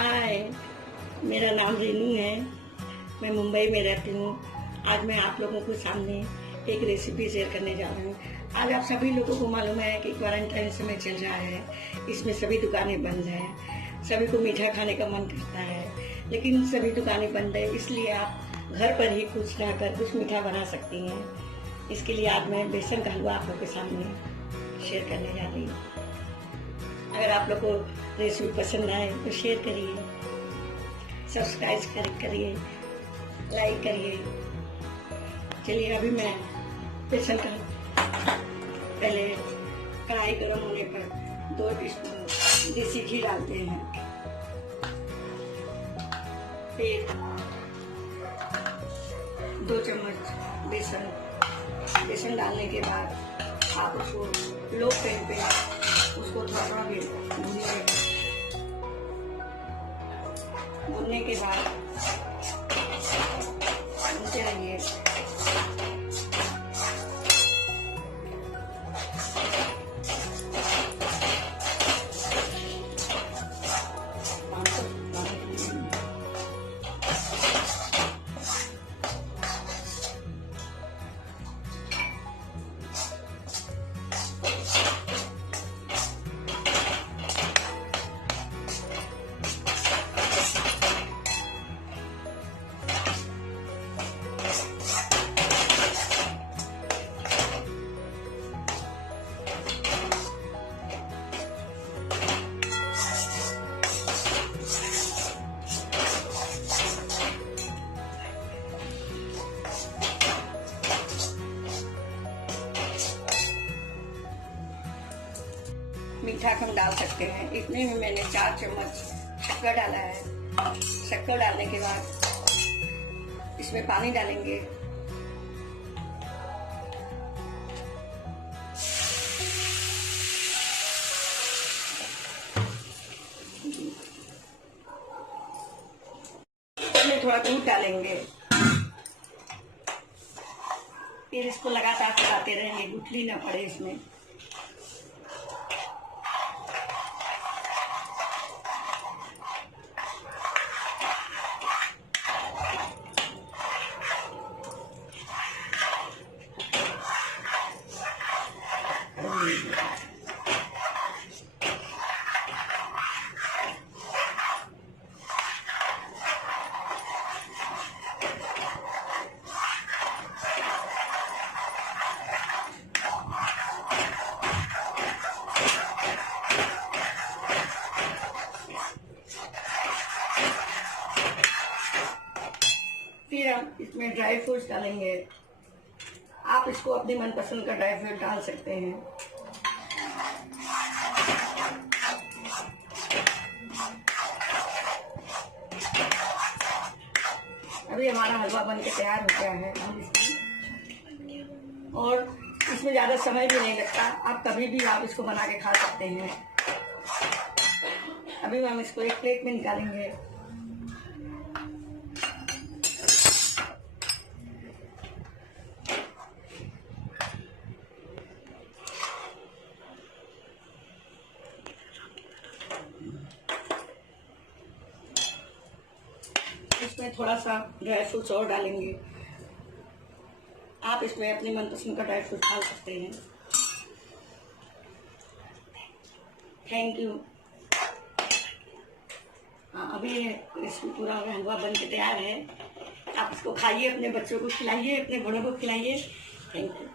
हाय, मेरा नाम रीनू है। मैं मुंबई में रहती हूँ। आज मैं आप लोगों के सामने एक रेसिपी शेयर करने जा रही हूँ। आज आप सभी लोगों को मालूम है कि क्वारंटाइन समय चल रहा है। इसमें सभी दुकानें बंद हैं। सभी को मीठा खाने का मन करता है, लेकिन सभी दुकानें बंद है, इसलिए आप घर पर ही कुछ रहकर कुछ मीठा बना सकती हैं। इसके लिए आज मैं बेसन का हलवा आप लोगों के सामने शेयर करने जा रही हूँ। अगर आप लोग को रेसिपी पसंद आए तो शेयर करिए, सब्सक्राइब करिए, लाइक करिए। चलिए अभी मैं बेसन का पहले कढ़ाई गर्म होने पर 2 टीस्पून देसी घी डालते हैं। फिर 2 चम्मच बेसन डालने के बाद आप उसको लो फ्लेम पे उसको थोड़ा भी भूनने के बाद भूनते रहिए। मीठा कम डाल सकते हैं। इतने में मैंने 4 चम्मच शक्कर डाला है। शक्कर डालने के बाद इसमें पानी डालेंगे। इसमें थोड़ा दूध डालेंगे। फिर इसको लगातार चलाते रहेंगे, गुठली ना पड़े इसमें। फिर हम इसमें ड्राई फ्रूट्स डालेंगे। आप इसको अपने मनपसंद का ड्राई फ्रूट डाल सकते हैं। अभी हमारा हलवा बन के तैयार हो गया है। और इसमें ज़्यादा समय भी नहीं लगता। आप कभी भी आप इसको बना के खा सकते हैं। अभी हम इसको एक प्लेट में निकालेंगे। इसमें थोड़ा सा ड्राई फ्रूट्स और डालेंगे। आप इसमें अपने मनपसंद का ड्राई फ्रूट डाल सकते हैं। Thank you. अभी इसमें पूरा हलवा बन के तैयार है। आप इसको खाइए, अपने बच्चों को खिलाइए, अपने बड़ों को खिलाइए। Thank you.